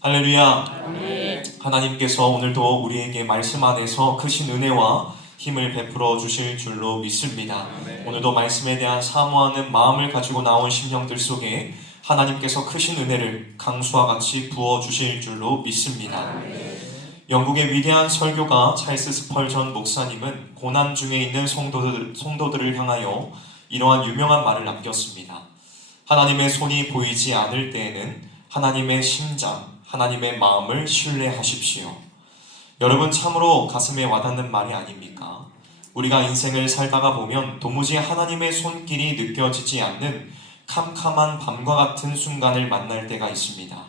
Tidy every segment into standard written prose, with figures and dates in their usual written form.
할렐루야. 아멘. 하나님께서 오늘도 우리에게 말씀 안에서 크신 은혜와 힘을 베풀어 주실 줄로 믿습니다. 오늘도 말씀에 대한 사모하는 마음을 가지고 나온 심령들 속에 하나님께서 크신 은혜를 강수와 같이 부어 주실 줄로 믿습니다. 영국의 위대한 설교가 찰스 스펄전 목사님은 고난 중에 있는 성도들을 향하여 이러한 유명한 말을 남겼습니다. 하나님의 손이 보이지 않을 때에는 하나님의 심장, 하나님의 마음을 신뢰하십시오. 여러분, 참으로 가슴에 와닿는 말이 아닙니까? 우리가 인생을 살다가 보면 도무지 하나님의 손길이 느껴지지 않는 캄캄한 밤과 같은 순간을 만날 때가 있습니다.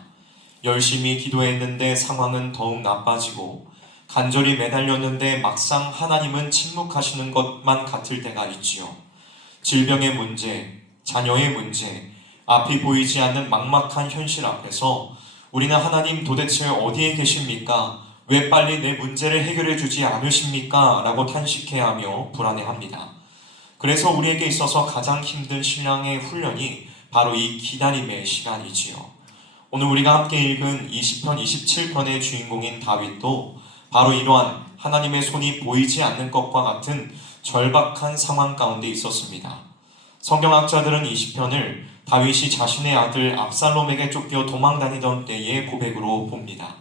열심히 기도했는데 상황은 더욱 나빠지고, 간절히 매달렸는데 막상 하나님은 침묵하시는 것만 같을 때가 있지요. 질병의 문제, 자녀의 문제, 앞이 보이지 않는 막막한 현실 앞에서 우리는 하나님 도대체 어디에 계십니까? 왜 빨리 내 문제를 해결해 주지 않으십니까? 라고 탄식해야 하며 불안해합니다. 그래서 우리에게 있어서 가장 힘든 신앙의 훈련이 바로 이 기다림의 시간이지요. 오늘 우리가 함께 읽은 이 시편 27편의 주인공인 다윗도 바로 이러한 하나님의 손이 보이지 않는 것과 같은 절박한 상황 가운데 있었습니다. 성경학자들은 이 시편을 다윗이 자신의 아들 압살롬에게 쫓겨 도망다니던 때의 고백으로 봅니다.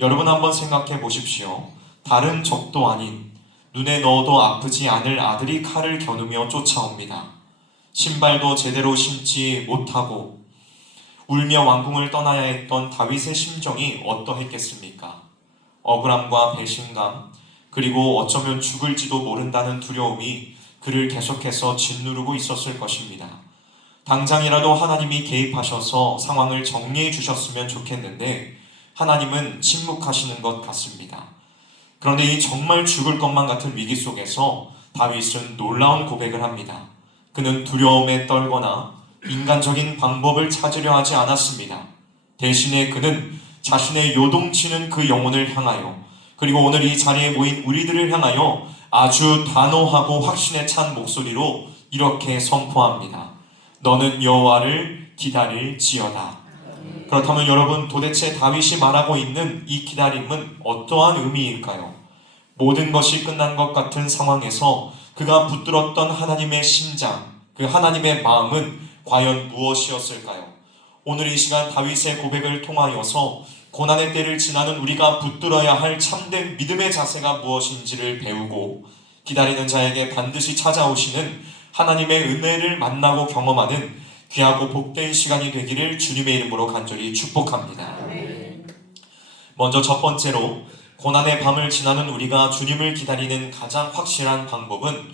여러분, 한번 생각해 보십시오. 다른 적도 아닌, 눈에 넣어도 아프지 않을 아들이 칼을 겨누며 쫓아옵니다. 신발도 제대로 신지 못하고 울며 왕궁을 떠나야 했던 다윗의 심정이 어떠했겠습니까? 억울함과 배신감, 그리고 어쩌면 죽을지도 모른다는 두려움이 그를 계속해서 짓누르고 있었을 것입니다. 당장이라도 하나님이 개입하셔서 상황을 정리해 주셨으면 좋겠는데 하나님은 침묵하시는 것 같습니다. 그런데 이 정말 죽을 것만 같은 위기 속에서 다윗은 놀라운 고백을 합니다. 그는 두려움에 떨거나 인간적인 방법을 찾으려 하지 않았습니다. 대신에 그는 자신의 요동치는 그 영혼을 향하여, 그리고 오늘 이 자리에 모인 우리들을 향하여 아주 단호하고 확신에 찬 목소리로 이렇게 선포합니다. 너는 여호와를 기다릴지어다. 그렇다면 여러분, 도대체 다윗이 말하고 있는 이 기다림은 어떠한 의미일까요? 모든 것이 끝난 것 같은 상황에서 그가 붙들었던 하나님의 심장, 그 하나님의 마음은 과연 무엇이었을까요? 오늘 이 시간 다윗의 고백을 통하여서 고난의 때를 지나는 우리가 붙들어야 할 참된 믿음의 자세가 무엇인지를 배우고, 기다리는 자에게 반드시 찾아오시는 하나님의 은혜를 만나고 경험하는 귀하고 복된 시간이 되기를 주님의 이름으로 간절히 축복합니다. 먼저 첫 번째로, 고난의 밤을 지나는 우리가 주님을 기다리는 가장 확실한 방법은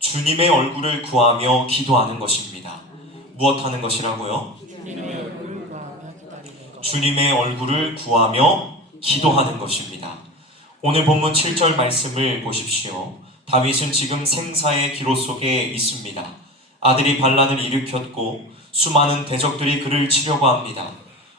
주님의 얼굴을 구하며 기도하는 것입니다. 무엇 하는 것이라고요? 주님의 얼굴을 구하며 기도하는 것입니다. 오늘 본문 7절 말씀을 보십시오. 다윗은 지금 생사의 기로 속에 있습니다. 아들이 반란을 일으켰고 수많은 대적들이 그를 치려고 합니다.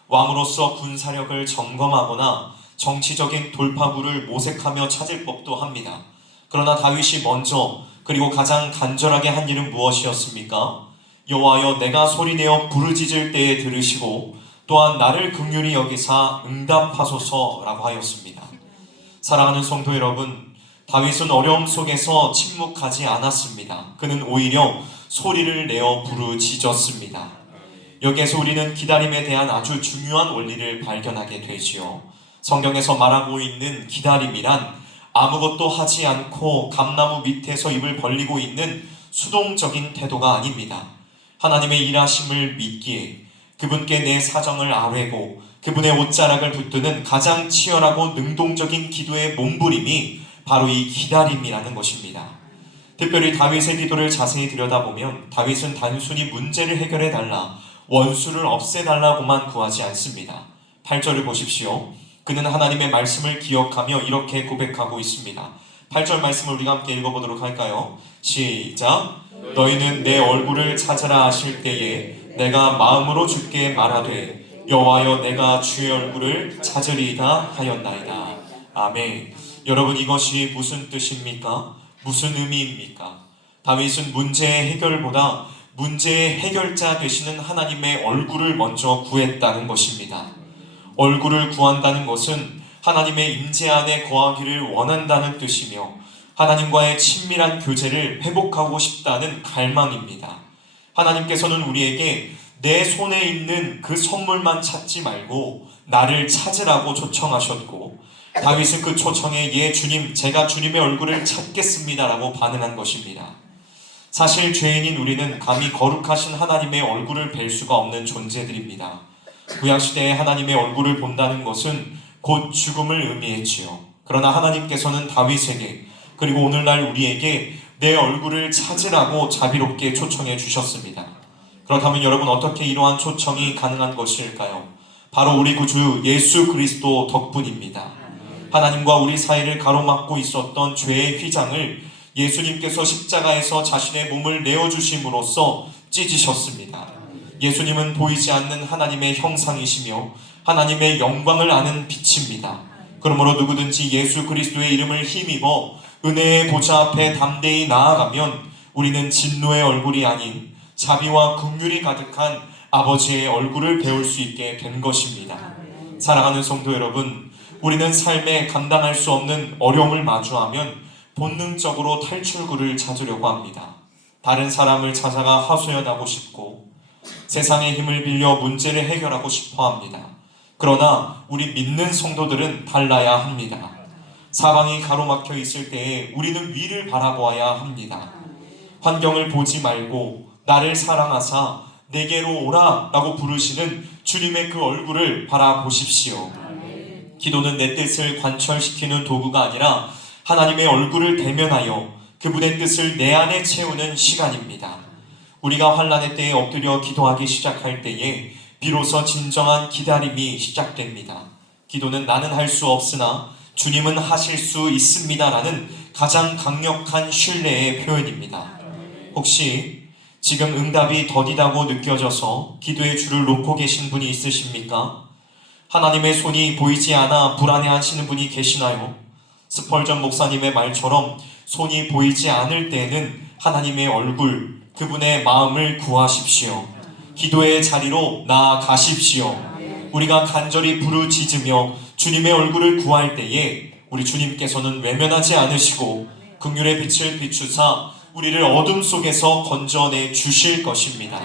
왕으로서 군사력을 점검하거나 정치적인 돌파구를 모색하며 찾을 법도 합니다. 그러나 다윗이 먼저, 그리고 가장 간절하게 한 일은 무엇이었습니까? 여호와여, 내가 소리내어 부르짖을 때에 들으시고 또한 나를 긍휼히 여기사 응답하소서라고 하였습니다. 사랑하는 성도 여러분, 다윗은 어려움 속에서 침묵하지 않았습니다. 그는 오히려 소리를 내어 부르짖었습니다. 여기에서 우리는 기다림에 대한 아주 중요한 원리를 발견하게 되지요. 성경에서 말하고 있는 기다림이란 아무것도 하지 않고 감나무 밑에서 입을 벌리고 있는 수동적인 태도가 아닙니다. 하나님의 일하심을 믿기에, 그분께 내 사정을 아뢰고 그분의 옷자락을 붙드는 가장 치열하고 능동적인 기도의 몸부림이 바로 이 기다림이라는 것입니다. 특별히 다윗의 기도를 자세히 들여다보면 다윗은 단순히 문제를 해결해달라, 원수를 없애달라고만 구하지 않습니다. 8절을 보십시오. 그는 하나님의 말씀을 기억하며 이렇게 고백하고 있습니다. 8절 말씀을 우리가 함께 읽어보도록 할까요? 시작! 너희는 내 얼굴을 찾으라 하실 때에 내가 마음으로 주께 말하되 여호와여, 내가 주의 얼굴을 찾으리이다 하였나이다. 아멘. 여러분, 이것이 무슨 뜻입니까? 무슨 의미입니까? 다윗은 문제의 해결보다 문제의 해결자 되시는 하나님의 얼굴을 먼저 구했다는 것입니다. 얼굴을 구한다는 것은 하나님의 임재 안에 거하기를 원한다는 뜻이며 하나님과의 친밀한 교제를 회복하고 싶다는 갈망입니다. 하나님께서는 우리에게 내 손에 있는 그 선물만 찾지 말고 나를 찾으라고 초청하셨고, 다윗은 그 초청에 예 주님, 제가 주님의 얼굴을 찾겠습니다라고 반응한 것입니다. 사실 죄인인 우리는 감히 거룩하신 하나님의 얼굴을 뵐 수가 없는 존재들입니다. 구약시대에 하나님의 얼굴을 본다는 것은 곧 죽음을 의미했지요. 그러나 하나님께서는 다윗에게 그리고 오늘날 우리에게 내 얼굴을 찾으라고 자비롭게 초청해 주셨습니다. 그렇다면 여러분, 어떻게 이러한 초청이 가능한 것일까요? 바로 우리 구주 예수 그리스도 덕분입니다. 하나님과 우리 사이를 가로막고 있었던 죄의 휘장을 예수님께서 십자가에서 자신의 몸을 내어주심으로써 찢으셨습니다. 예수님은 보이지 않는 하나님의 형상이시며 하나님의 영광을 아는 빛입니다. 그러므로 누구든지 예수 그리스도의 이름을 힘입어 은혜의 보좌 앞에 담대히 나아가면 우리는 진노의 얼굴이 아닌 자비와 긍휼이 가득한 아버지의 얼굴을 배울 수 있게 된 것입니다. 사랑하는 성도 여러분, 우리는 삶에 감당할 수 없는 어려움을 마주하면 본능적으로 탈출구를 찾으려고 합니다. 다른 사람을 찾아가 하소연하고 싶고 세상의 힘을 빌려 문제를 해결하고 싶어 합니다. 그러나 우리 믿는 성도들은 달라야 합니다. 사방이 가로막혀 있을 때에 우리는 위를 바라보아야 합니다. 환경을 보지 말고 나를 사랑하사 내게로 오라 라고 부르시는 주님의 그 얼굴을 바라보십시오. 기도는 내 뜻을 관철시키는 도구가 아니라 하나님의 얼굴을 대면하여 그분의 뜻을 내 안에 채우는 시간입니다. 우리가 환난의 때에 엎드려 기도하기 시작할 때에 비로소 진정한 기다림이 시작됩니다. 기도는 나는 할 수 없으나 주님은 하실 수 있습니다 라는 가장 강력한 신뢰의 표현입니다. 혹시 지금 응답이 더디다고 느껴져서 기도의 줄을 놓고 계신 분이 있으십니까? 하나님의 손이 보이지 않아 불안해하시는 분이 계시나요? 스펄전 목사님의 말처럼 손이 보이지 않을 때에는 하나님의 얼굴, 그분의 마음을 구하십시오. 기도의 자리로 나아가십시오. 우리가 간절히 부르짖으며 주님의 얼굴을 구할 때에 우리 주님께서는 외면하지 않으시고 긍휼의 빛을 비추사 우리를 어둠 속에서 건져내 주실 것입니다.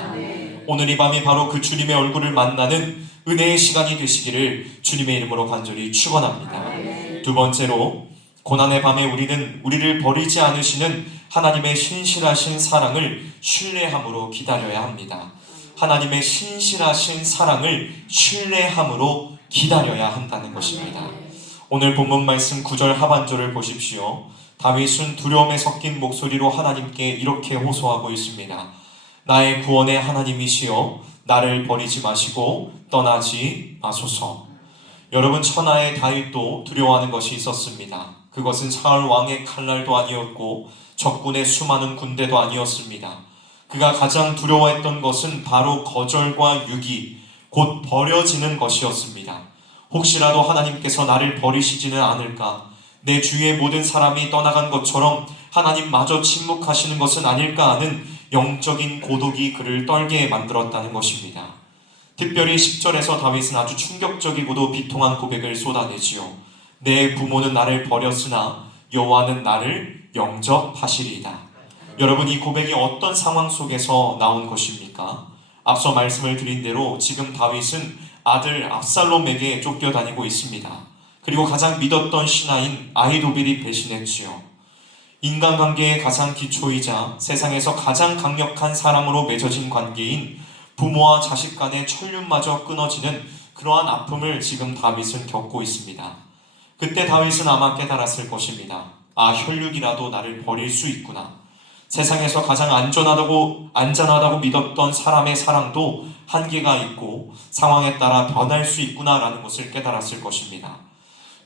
오늘 이 밤이 바로 그 주님의 얼굴을 만나는 은혜의 시간이 되시기를 주님의 이름으로 간절히 축원합니다. 두 번째로, 고난의 밤에 우리는 우리를 버리지 않으시는 하나님의 신실하신 사랑을 신뢰함으로 기다려야 합니다. 하나님의 신실하신 사랑을 신뢰함으로 기다려야 한다는 것입니다. 오늘 본문 말씀 9절 하반절을 보십시오. 다윗은 두려움에 섞인 목소리로 하나님께 이렇게 호소하고 있습니다. 나의 구원의 하나님이시여, 나를 버리지 마시고 떠나지 마소서. 여러분, 천하의 다윗도 두려워하는 것이 있었습니다. 그것은 사울 왕의 칼날도 아니었고 적군의 수많은 군대도 아니었습니다. 그가 가장 두려워했던 것은 바로 거절과 유기, 곧 버려지는 것이었습니다. 혹시라도 하나님께서 나를 버리시지는 않을까, 내 주위의 모든 사람이 떠나간 것처럼 하나님마저 침묵하시는 것은 아닐까 하는 영적인 고독이 그를 떨게 만들었다는 것입니다. 특별히 10절에서 다윗은 아주 충격적이고도 비통한 고백을 쏟아내지요. 내 부모는 나를 버렸으나 여호와는 나를 영접하시리이다. 여러분, 이 고백이 어떤 상황 속에서 나온 것입니까? 앞서 말씀을 드린 대로 지금 다윗은 아들 압살롬에게 쫓겨다니고 있습니다. 그리고 가장 믿었던 신하인 아히도빌이 배신했지요. 인간관계의 가장 기초이자 세상에서 가장 강력한 사랑으로 맺어진 관계인 부모와 자식 간의 천륜마저 끊어지는 그러한 아픔을 지금 다윗은 겪고 있습니다. 그때 다윗은 아마 깨달았을 것입니다. 아, 혈육이라도 나를 버릴 수 있구나. 세상에서 가장 안전하다고 믿었던 사람의 사랑도 한계가 있고 상황에 따라 변할 수 있구나라는 것을 깨달았을 것입니다.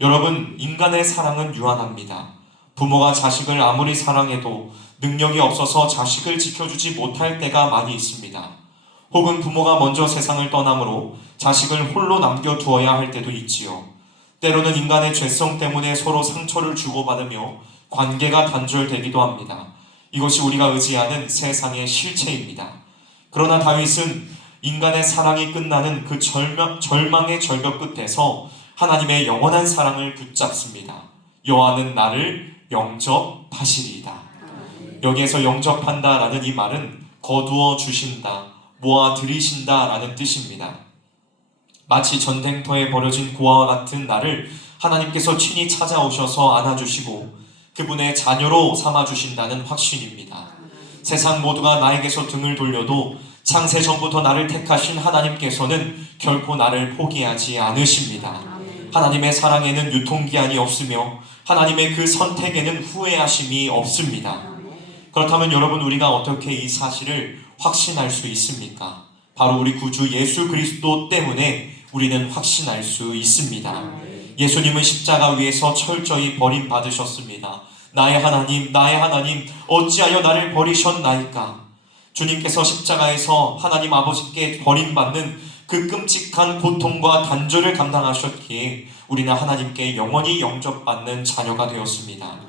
여러분, 인간의 사랑은 유한합니다. 부모가 자식을 아무리 사랑해도 능력이 없어서 자식을 지켜주지 못할 때가 많이 있습니다. 혹은 부모가 먼저 세상을 떠나므로 자식을 홀로 남겨두어야 할 때도 있지요. 때로는 인간의 죄성 때문에 서로 상처를 주고받으며 관계가 단절되기도 합니다. 이것이 우리가 의지하는 세상의 실체입니다. 그러나 다윗은 인간의 사랑이 끝나는 그 절망의 절벽 끝에서 하나님의 영원한 사랑을 붙잡습니다. 여호와는 나를 영접하시리이다. 여기에서 영접한다라는 이 말은 거두어 주신다, 모아 들이신다라는 뜻입니다. 마치 전쟁터에 버려진 고아와 같은 나를 하나님께서 친히 찾아오셔서 안아주시고 그분의 자녀로 삼아주신다는 확신입니다. 세상 모두가 나에게서 등을 돌려도 창세 전부터 나를 택하신 하나님께서는 결코 나를 포기하지 않으십니다. 하나님의 사랑에는 유통기한이 없으며 하나님의 그 선택에는 후회하심이 없습니다. 그렇다면 여러분, 우리가 어떻게 이 사실을 확신할 수 있습니까? 바로 우리 구주 예수 그리스도 때문에 우리는 확신할 수 있습니다. 예수님은 십자가 위에서 철저히 버림받으셨습니다. 나의 하나님, 나의 하나님, 어찌하여 나를 버리셨나이까? 주님께서 십자가에서 하나님 아버지께 버림받는 그 끔찍한 고통과 단절을 감당하셨기에 우리는 하나님께 영원히 영접받는 자녀가 되었습니다.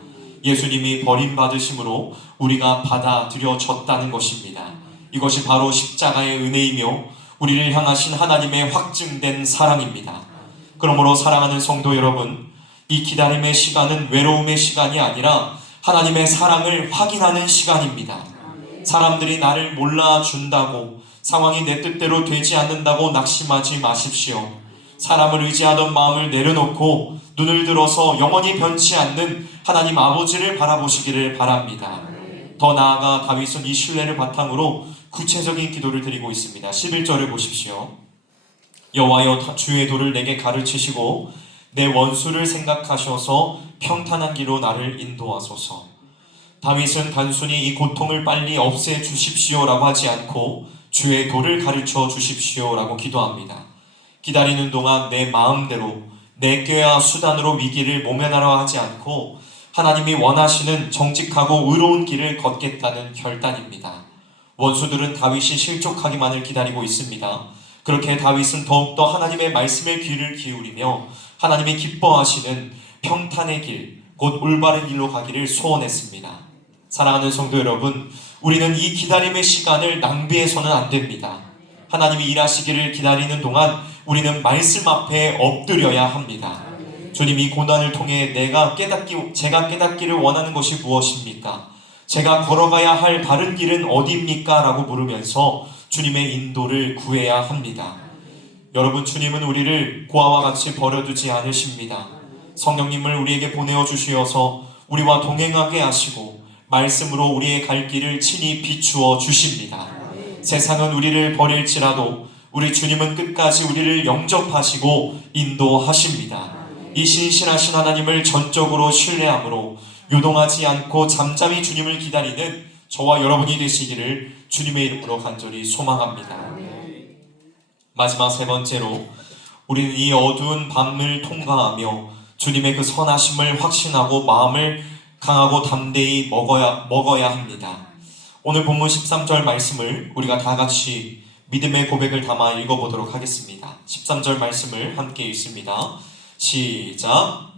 예수님이 버림받으심으로 우리가 받아들여졌다는 것입니다. 이것이 바로 십자가의 은혜이며 우리를 향하신 하나님의 확증된 사랑입니다. 그러므로 사랑하는 성도 여러분, 이 기다림의 시간은 외로움의 시간이 아니라 하나님의 사랑을 확인하는 시간입니다. 사람들이 나를 몰라준다고, 상황이 내 뜻대로 되지 않는다고 낙심하지 마십시오. 사람을 의지하던 마음을 내려놓고 눈을 들어서 영원히 변치 않는 하나님 아버지를 바라보시기를 바랍니다. 더 나아가 다윗은 이 신뢰를 바탕으로 구체적인 기도를 드리고 있습니다. 11절을 보십시오. 여호와여, 주의 도를 내게 가르치시고 내 원수를 생각하셔서 평탄한 길로 나를 인도하소서. 다윗은 단순히 이 고통을 빨리 없애주십시오라고 하지 않고 주의 도를 가르쳐 주십시오라고 기도합니다. 기다리는 동안 내 마음대로, 내 꾀와 수단으로 위기를 모면하려 하지 않고 하나님이 원하시는 정직하고 의로운 길을 걷겠다는 결단입니다. 원수들은 다윗이 실족하기만을 기다리고 있습니다. 그렇게 다윗은 더욱더 하나님의 말씀에 귀를 기울이며 하나님이 기뻐하시는 평탄의 길, 곧 올바른 길로 가기를 소원했습니다. 사랑하는 성도 여러분, 우리는 이 기다림의 시간을 낭비해서는 안 됩니다. 하나님이 일하시기를 기다리는 동안 우리는 말씀 앞에 엎드려야 합니다. 주님, 이 고난을 통해 제가 깨닫기를 원하는 것이 무엇입니까? 제가 걸어가야 할 바른 길은 어디입니까? 라고 물으면서 주님의 인도를 구해야 합니다. 여러분, 주님은 우리를 고아와 같이 버려두지 않으십니다. 성령님을 우리에게 보내어 주시어서 우리와 동행하게 하시고 말씀으로 우리의 갈 길을 친히 비추어 주십니다. 세상은 우리를 버릴지라도 우리 주님은 끝까지 우리를 영접하시고 인도하십니다. 이 신실하신 하나님을 전적으로 신뢰함으로 요동하지 않고 잠잠히 주님을 기다리는 저와 여러분이 되시기를 주님의 이름으로 간절히 소망합니다. 마지막 세 번째로, 우리는 이 어두운 밤을 통과하며 주님의 그 선하심을 확신하고 마음을 강하고 담대히 먹어야 합니다. 오늘 본문 13절 말씀을 우리가 다 같이 믿음의 고백을 담아 읽어보도록 하겠습니다. 13절 말씀을 함께 읽습니다. 시작.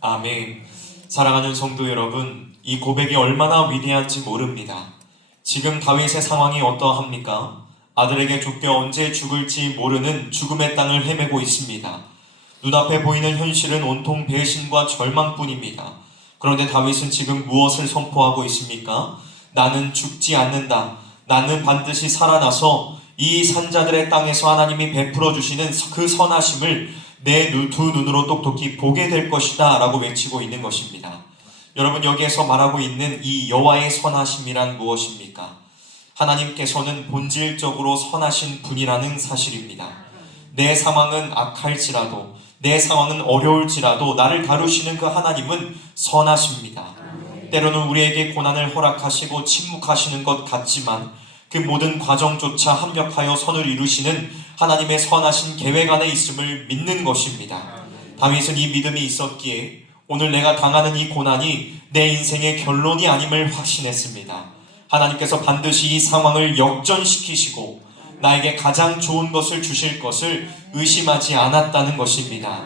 아멘. 사랑하는 성도 여러분, 이 고백이 얼마나 위대한지 모릅니다. 지금 다윗의 상황이 어떠합니까? 아들에게 쫓겨 언제 죽을지 모르는 죽음의 땅을 헤매고 있습니다. 눈앞에 보이는 현실은 온통 배신과 절망뿐입니다. 그런데 다윗은 지금 무엇을 선포하고 있습니까? 나는 죽지 않는다. 나는 반드시 살아나서 이 산자들의 땅에서 하나님이 베풀어 주시는 그 선하심을 내 두 눈으로 똑똑히 보게 될 것이다 라고 외치고 있는 것입니다. 여러분, 여기에서 말하고 있는 이 여호와의 선하심이란 무엇입니까? 하나님께서는 본질적으로 선하신 분이라는 사실입니다. 내 상황은 악할지라도, 내 상황은 어려울지라도 나를 다루시는 그 하나님은 선하십니다. 때로는 우리에게 고난을 허락하시고 침묵하시는 것 같지만 그 모든 과정조차 합력하여 선을 이루시는 하나님의 선하신 계획 안에 있음을 믿는 것입니다. 다윗은 이 믿음이 있었기에 오늘 내가 당하는 이 고난이 내 인생의 결론이 아님을 확신했습니다. 하나님께서 반드시 이 상황을 역전시키시고 나에게 가장 좋은 것을 주실 것을 의심하지 않았다는 것입니다.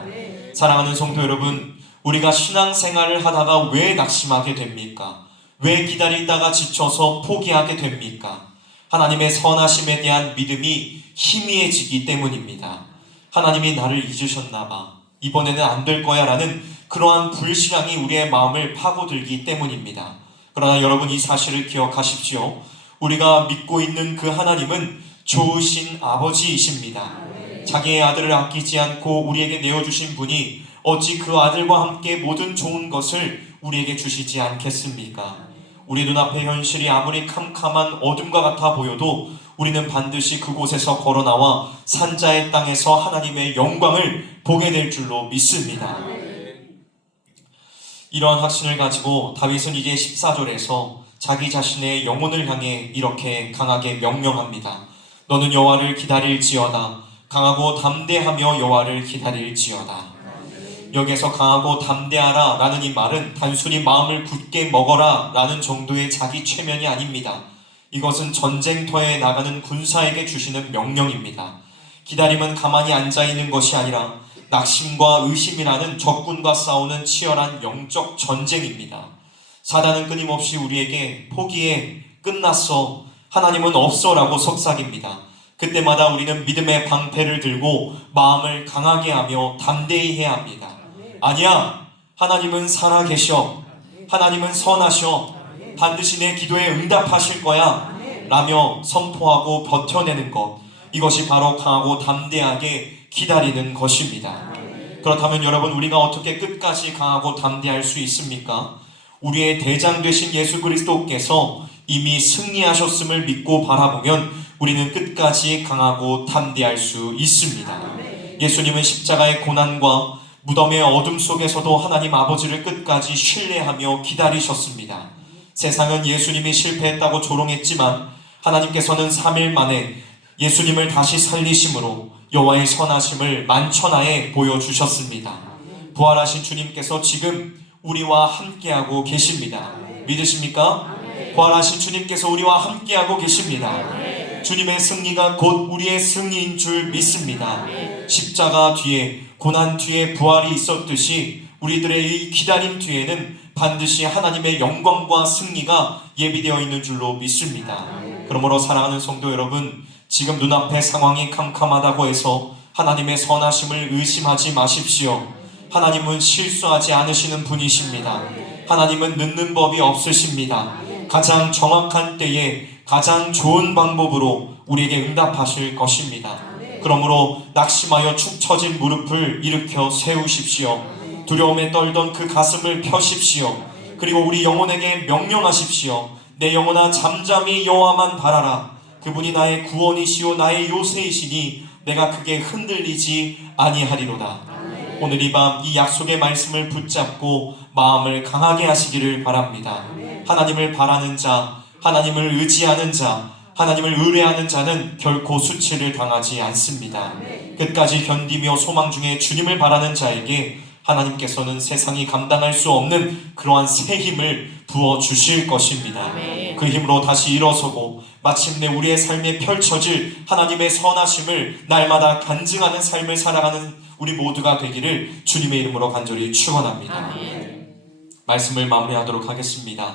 사랑하는 성도 여러분, 우리가 신앙생활을 하다가 왜 낙심하게 됩니까? 왜 기다리다가 지쳐서 포기하게 됩니까? 하나님의 선하심에 대한 믿음이 희미해지기 때문입니다. 하나님이 나를 잊으셨나 봐, 이번에는 안 될 거야 라는 그러한 불신앙이 우리의 마음을 파고들기 때문입니다. 그러나 여러분, 이 사실을 기억하십시오. 우리가 믿고 있는 그 하나님은 좋으신 아버지이십니다. 자기의 아들을 아끼지 않고 우리에게 내어주신 분이 어찌 그 아들과 함께 모든 좋은 것을 우리에게 주시지 않겠습니까? 우리 눈앞의 현실이 아무리 캄캄한 어둠과 같아 보여도 우리는 반드시 그곳에서 걸어나와 산자의 땅에서 하나님의 영광을 보게 될 줄로 믿습니다. 이러한 확신을 가지고 다윗은 이제 14절에서 자기 자신의 영혼을 향해 이렇게 강하게 명령합니다. 너는 여호와를 기다릴지어다. 강하고 담대하며 여호와를 기다릴지어다. 여기에서 강하고 담대하라 라는 이 말은 단순히 마음을 굳게 먹어라 라는 정도의 자기 최면이 아닙니다. 이것은 전쟁터에 나가는 군사에게 주시는 명령입니다. 기다림은 가만히 앉아있는 것이 아니라 낙심과 의심이라는 적군과 싸우는 치열한 영적 전쟁입니다. 사단은 끊임없이 우리에게 포기해, 끝났어, 하나님은 없어 라고 속삭입니다. 그때마다 우리는 믿음의 방패를 들고 마음을 강하게 하며 담대히 해야 합니다. 아니야, 하나님은 살아계셔, 하나님은 선하셔, 반드시 내 기도에 응답하실 거야 라며 선포하고 버텨내는 것, 이것이 바로 강하고 담대하게 기다리는 것입니다. 그렇다면 여러분, 우리가 어떻게 끝까지 강하고 담대할 수 있습니까? 우리의 대장 되신 예수 그리스도께서 이미 승리하셨음을 믿고 바라보면 우리는 끝까지 강하고 담대할 수 있습니다. 예수님은 십자가의 고난과 무덤의 어둠 속에서도 하나님 아버지를 끝까지 신뢰하며 기다리셨습니다. 세상은 예수님이 실패했다고 조롱했지만 하나님께서는 3일 만에 예수님을 다시 살리심으로 여호와의 선하심을 만천하에 보여주셨습니다. 부활하신 주님께서 지금 우리와 함께하고 계십니다. 믿으십니까? 부활하신 주님께서 우리와 함께하고 계십니다. 주님의 승리가 곧 우리의 승리인 줄 믿습니다. 십자가 뒤에, 고난 뒤에 부활이 있었듯이 우리들의 이 기다림 뒤에는 반드시 하나님의 영광과 승리가 예비되어 있는 줄로 믿습니다. 그러므로 사랑하는 성도 여러분, 지금 눈앞의 상황이 캄캄하다고 해서 하나님의 선하심을 의심하지 마십시오. 하나님은 실수하지 않으시는 분이십니다. 하나님은 늦는 법이 없으십니다. 가장 정확한 때에 가장 좋은 방법으로 우리에게 응답하실 것입니다. 그러므로 낙심하여 축 처진 무릎을 일으켜 세우십시오. 두려움에 떨던 그 가슴을 펴십시오. 그리고 우리 영혼에게 명령하십시오. 내 영혼아, 잠잠히 여호와만 바라라. 그분이 나의 구원이시오 나의 요새이시니 내가 크게 흔들리지 아니하리로다. 오늘 이 밤 이 약속의 말씀을 붙잡고 마음을 강하게 하시기를 바랍니다. 하나님을 바라는 자, 하나님을 의지하는 자, 하나님을 의뢰하는 자는 결코 수치를 당하지 않습니다. 끝까지 견디며 소망 중에 주님을 바라는 자에게 하나님께서는 세상이 감당할 수 없는 그러한 새 힘을 부어주실 것입니다. 그 힘으로 다시 일어서고 마침내 우리의 삶에 펼쳐질 하나님의 선하심을 날마다 간증하는 삶을 살아가는 우리 모두가 되기를 주님의 이름으로 간절히 축원합니다. 말씀을 마무리하도록 하겠습니다.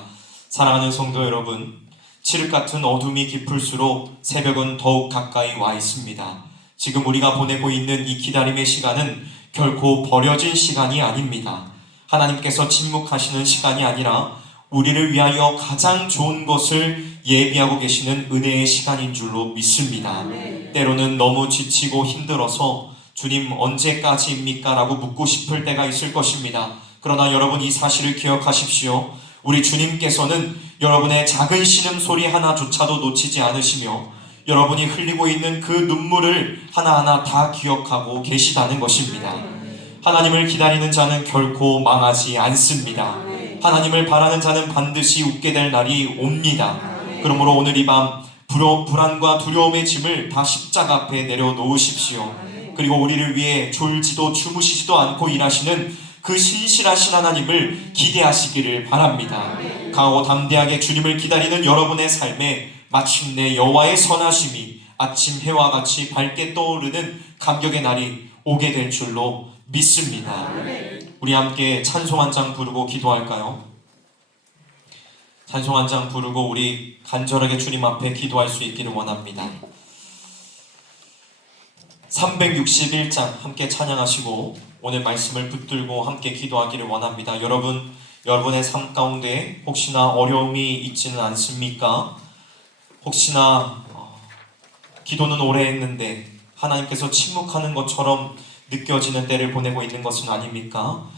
사랑하는 성도 여러분, 칠흑 같은 어둠이 깊을수록 새벽은 더욱 가까이 와 있습니다. 지금 우리가 보내고 있는 이 기다림의 시간은 결코 버려진 시간이 아닙니다. 하나님께서 침묵하시는 시간이 아니라 우리를 위하여 가장 좋은 것을 예비하고 계시는 은혜의 시간인 줄로 믿습니다. 때로는 너무 지치고 힘들어서 주님 언제까지입니까? 라고 묻고 싶을 때가 있을 것입니다. 그러나 여러분, 이 사실을 기억하십시오. 우리 주님께서는 여러분의 작은 신음소리 하나조차도 놓치지 않으시며 여러분이 흘리고 있는 그 눈물을 하나하나 다 기억하고 계시다는 것입니다. 하나님을 기다리는 자는 결코 망하지 않습니다. 하나님을 바라는 자는 반드시 웃게 될 날이 옵니다. 그러므로 오늘 이 밤 불안과 두려움의 짐을 다 십자가 앞에 내려놓으십시오. 그리고 우리를 위해 졸지도 주무시지도 않고 일하시는 그 신실하신 하나님을 기대하시기를 바랍니다. 강하고 담대하게 주님을 기다리는 여러분의 삶에 마침내 여호와의 선하심이 아침 해와 같이 밝게 떠오르는 감격의 날이 오게 될 줄로 믿습니다. 우리 함께 찬송 한 장 부르고 기도할까요? 찬송 한 장 부르고 우리 간절하게 주님 앞에 기도할 수 있기를 원합니다. 361장 함께 찬양하시고 오늘 말씀을 붙들고 함께 기도하기를 원합니다. 여러분의 삶 가운데 혹시나 어려움이 있지는 않습니까? 혹시나 기도는 오래 했는데 하나님께서 침묵하는 것처럼 느껴지는 때를 보내고 있는 것은 아닙니까?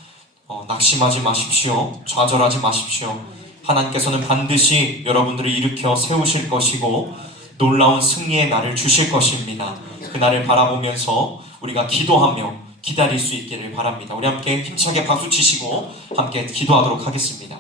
낙심하지 마십시오. 좌절하지 마십시오. 하나님께서는 반드시 여러분들을 일으켜 세우실 것이고 놀라운 승리의 날을 주실 것입니다. 그 날을 바라보면서 우리가 기도하며 기다릴 수 있기를 바랍니다. 우리 함께 힘차게 박수 치시고 함께 기도하도록 하겠습니다.